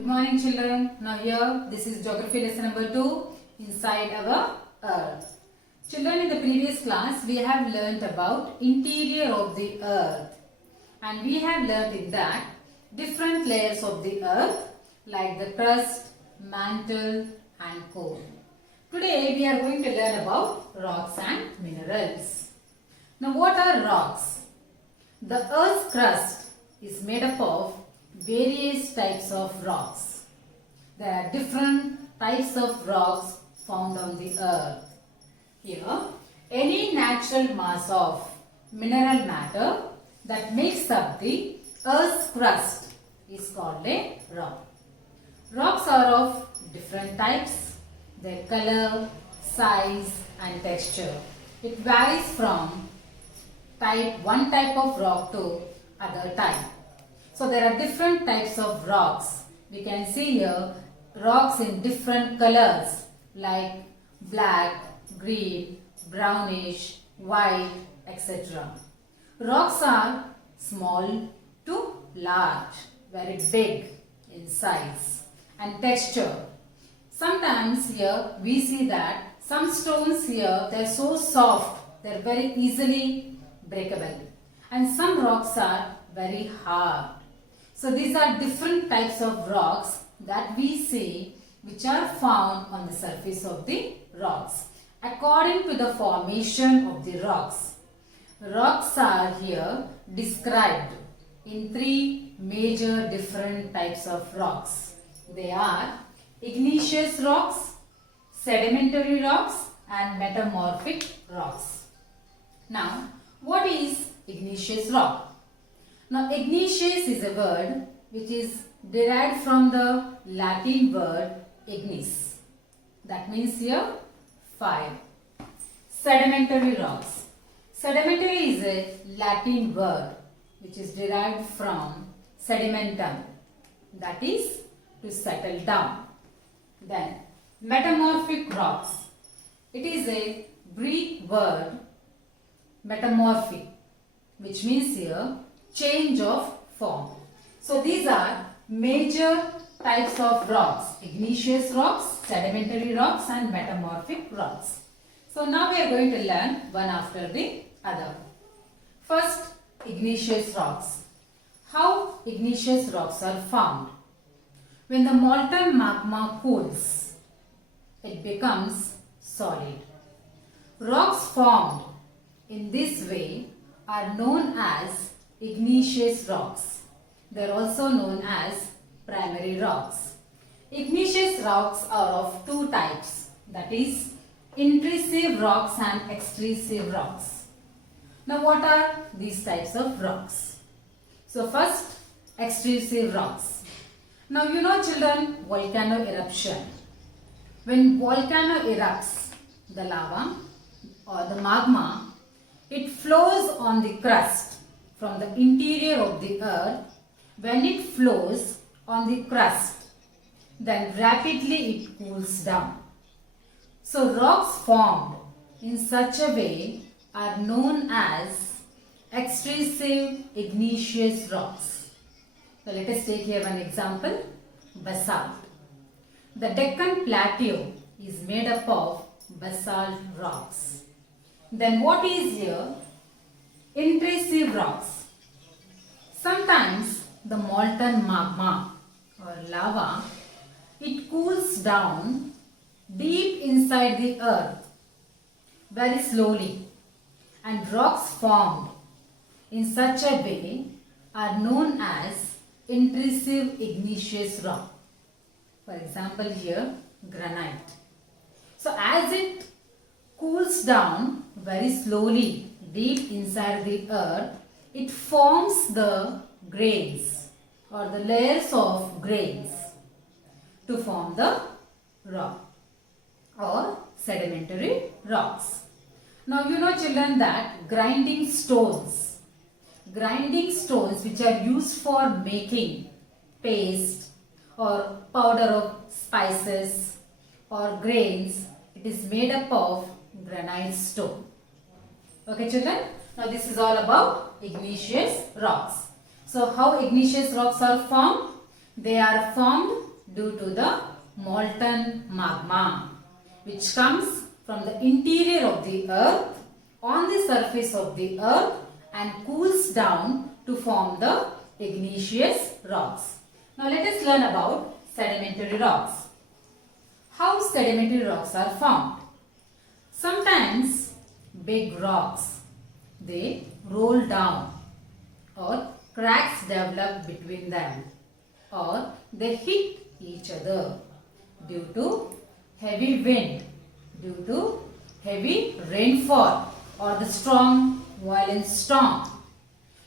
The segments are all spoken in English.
Good morning children. Now here this is geography lesson number 2 inside our earth. Children, in the previous class we have learnt about interior of the earth, and we have learnt in that different layers of the earth like the crust, mantle and core. Today we are going to learn about rocks and minerals. Now what are rocks? The earth's crust is made up of various types of rocks. There are different types of rocks found on the earth. Here, any natural mass of mineral matter that makes up the earth's crust is called a rock. Rocks are of different types, their color, size and texture. It varies from one type of rock to other type. So there are different types of rocks. We can see here rocks in different colors like black, green, brownish, white, etc. Rocks are small to large, very big in size and texture. Sometimes here we see that some stones here, they are so soft, they are very easily breakable, and some rocks are very hard. So these are different types of rocks that we see which are found on the surface of the rocks. According to the formation of the rocks, rocks are here described in three major different types of rocks. They are igneous rocks, sedimentary rocks and metamorphic rocks. Now, what is igneous rock? Now, igneous is a word which is derived from the Latin word ignis. That means here fire. Sedimentary rocks. Sedimentary is a Latin word which is derived from sedimentum, that is to settle down. Then metamorphic rocks. It is a Greek word metamorphic, which means here change of form. So these are major types of rocks: igneous rocks, sedimentary rocks and metamorphic rocks. So now we are going to learn one after the other. First, igneous rocks. How igneous rocks are found? When the molten magma cools, it becomes solid. Rocks formed in this way are known as igneous rocks. They are also known as primary rocks. Igneous rocks are of two types, that is intrusive rocks and extrusive rocks. Now what are these types of rocks? So first, extrusive rocks. Now you know children, volcano eruption. When volcano erupts, the lava or the magma, it flows on the crust from the interior of the earth. When it flows on the crust, then rapidly it cools down. So rocks formed in such a way are known as extrusive igneous rocks. So let us take here one example, basalt. The Deccan Plateau is made up of basalt rocks. Then what is here? Intrusive rocks. Sometimes the molten magma or lava, it cools down deep inside the earth very slowly, and rocks formed in such a way are known as intrusive igneous rock. For example here, granite. So as it cools down very slowly deep inside the earth, it forms the grains or the layers of grains to form the rock or sedimentary rocks. Now you know children that grinding stones which are used for making paste or powder of spices or grains, it is made up of granite stone. Okay children, now this is all about igneous rocks. So how igneous rocks are formed? They are formed due to the molten magma which comes from the interior of the earth on the surface of the earth and cools down to form the igneous rocks. Now let us learn about sedimentary rocks. How sedimentary rocks are formed? Sometimes big rocks, they roll down or cracks develop between them or they hit each other due to heavy wind, due to heavy rainfall or the strong violent storm.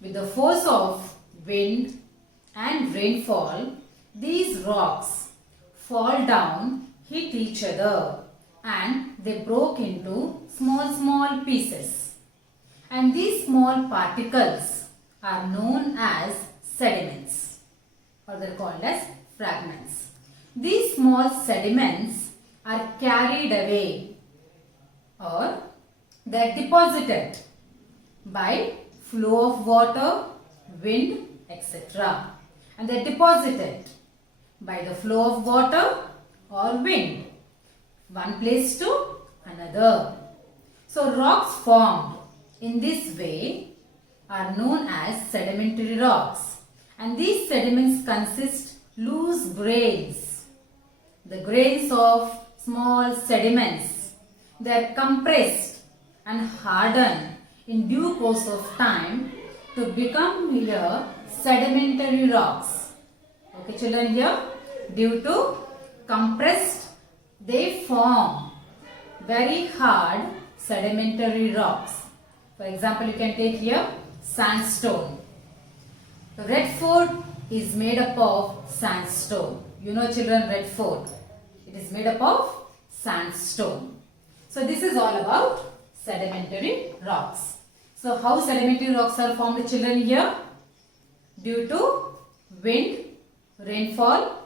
With the force of wind and rainfall, these rocks fall down, hit each other and they broke into small pieces. And these small particles are known as sediments or they are called as fragments. These small sediments are carried away or they are deposited by flow of water, wind, etc. And they are deposited by the flow of water or wind, one place to another. So rocks formed in this way are known as sedimentary rocks, and these sediments consist loose grains. The grains of small sediments, they are compressed and hardened in due course of time to become here sedimentary rocks. Okay children, here due to compressed they form very hard sedimentary rocks. For example, you can take here sandstone. Red Fort is made up of sandstone. You know children, Red Fort, it is made up of sandstone. So this is all about sedimentary rocks. So how sedimentary rocks are formed children here? Due to wind, rainfall,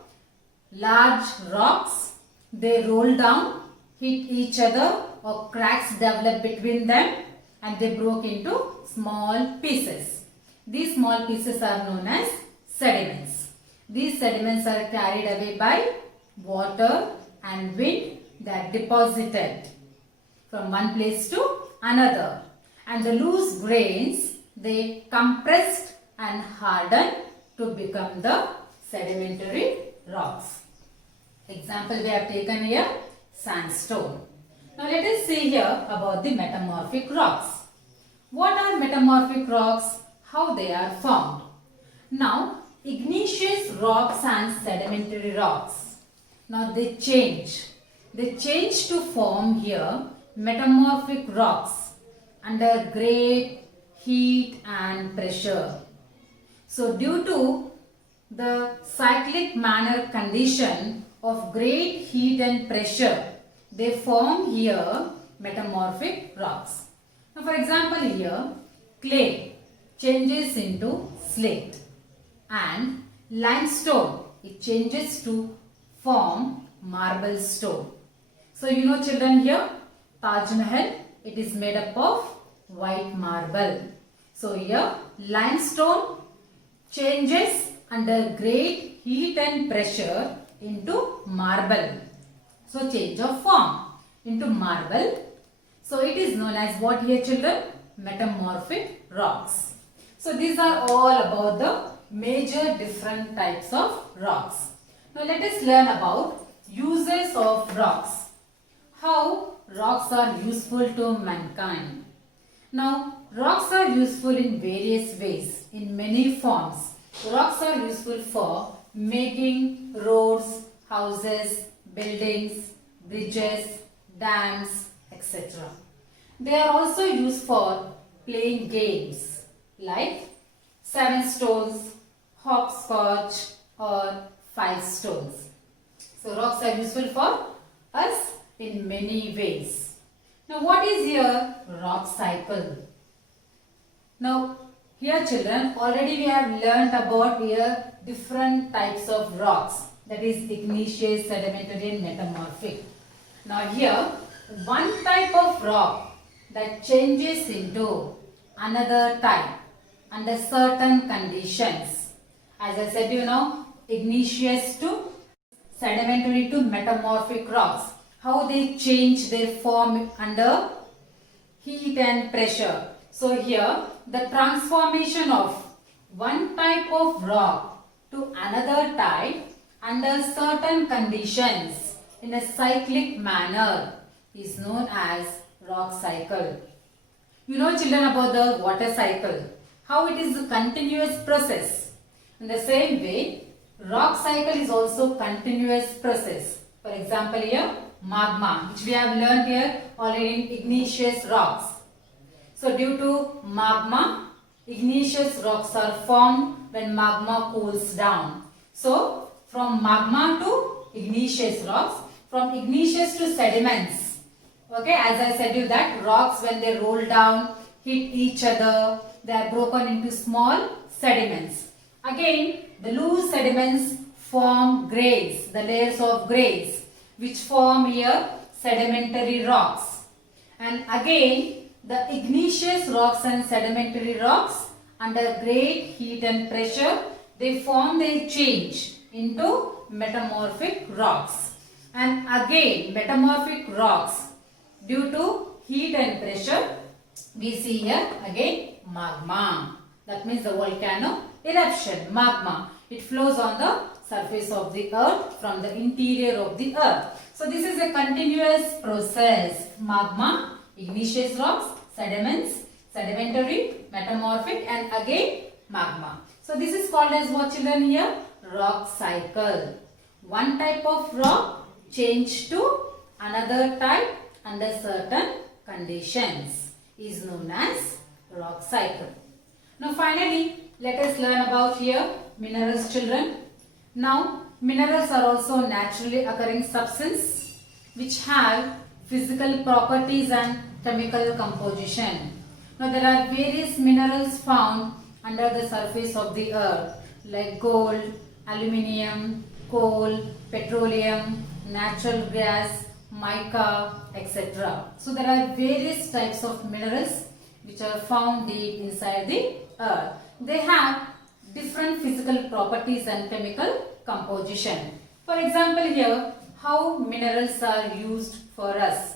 large rocks, they roll down, hit each other or cracks develop between them and they broke into small pieces. These small pieces are known as sediments. These sediments are carried away by water and wind that deposited from one place to another. And the loose grains, they compressed and hardened to become the sedimentary rocks. Example we have taken here, sandstone. Now let us see here about the metamorphic rocks. What are metamorphic rocks? How they are formed? Now igneous rocks and sedimentary rocks. Now they change. They change to form here metamorphic rocks under great heat and pressure. So due to the cyclic manner condition of great heat and pressure, they form here metamorphic rocks. Now for example here, clay changes into slate and limestone, it changes to form marble stone. So you know children here, Taj Mahal, it is made up of white marble. So here limestone changes under great heat and pressure into marble. So change of form into marble. So it is known as what here children? Metamorphic rocks. So these are all about the major different types of rocks. Now let us learn about uses of rocks. How rocks are useful to mankind. Now rocks are useful in various ways, in many forms. Rocks are useful for making roads, houses, buildings, bridges, dams, etc. They are also used for playing games like 7 stones, hopscotch or 5 stones. So rocks are useful for us in many ways. Now what is your rock cycle? Now here children, already we have learnt about here different types of rocks, that is igneous, sedimentary and metamorphic. Now here one type of rock that changes into another type under certain conditions. As I said, you know, igneous to sedimentary to metamorphic rocks. How they change their form under heat and pressure. So here the transformation of one type of rock to another type under certain conditions in a cyclic manner is known as rock cycle. You know children about the water cycle, how it is a continuous process. In the same way, rock cycle is also continuous process. For example here, magma, which we have learnt here already in igneous rocks. So due to magma, igneous rocks are formed when magma cools down. So from magma to igneous rocks, from igneous to sediments. Okay, as I said you that rocks when they roll down, hit each other, they are broken into small sediments. Again, the loose sediments form grades, the layers of grades, which form here sedimentary rocks. And again, the igneous rocks and sedimentary rocks under great heat and pressure, they form, they change into metamorphic rocks. And again, metamorphic rocks, due to heat and pressure, we see here again magma. That means the volcano eruption, magma. It flows on the surface of the earth from the interior of the earth. So this is a continuous process. Magma, igneous rocks, sediments, sedimentary, metamorphic, and again magma. So this is called as what children here? Rock cycle. One type of rock change to another type under certain conditions is known as rock cycle. Now finally, let us learn about here minerals children. Now minerals are also naturally occurring substances which have physical properties and chemical composition. Now there are various minerals found under the surface of the earth like gold, aluminium, coal, petroleum, natural gas, mica, etc. So there are various types of minerals which are found deep inside the earth. They have different physical properties and chemical composition. For example here, how minerals are used for us.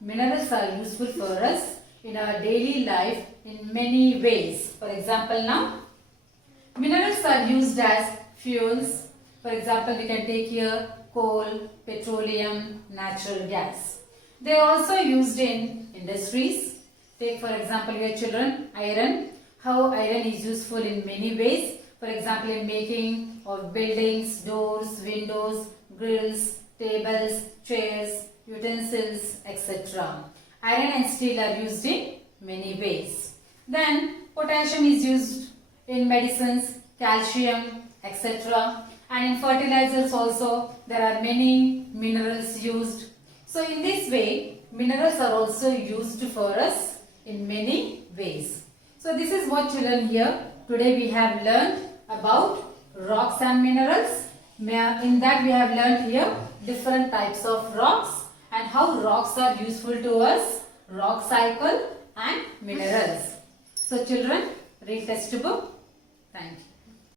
Minerals are useful for us in our daily life in many ways. For example now, minerals are used as fuels. For example, we can take here coal, petroleum, natural gas. They are also used in industries. Take for example here children, iron. How iron is useful in many ways. For example, in making of buildings, doors, windows, grills, tables, chairs, utensils, etc. Iron and steel are used in many ways. Then potassium is used in medicines, calcium, etc. And in fertilizers also there are many minerals used. So in this way, minerals are also used for us in many ways. So this is what children here today we have learned about rocks and minerals. In that we have learned here different types of rocks and how rocks are useful to us, rock cycle and minerals. So children, read textbook. Thank you.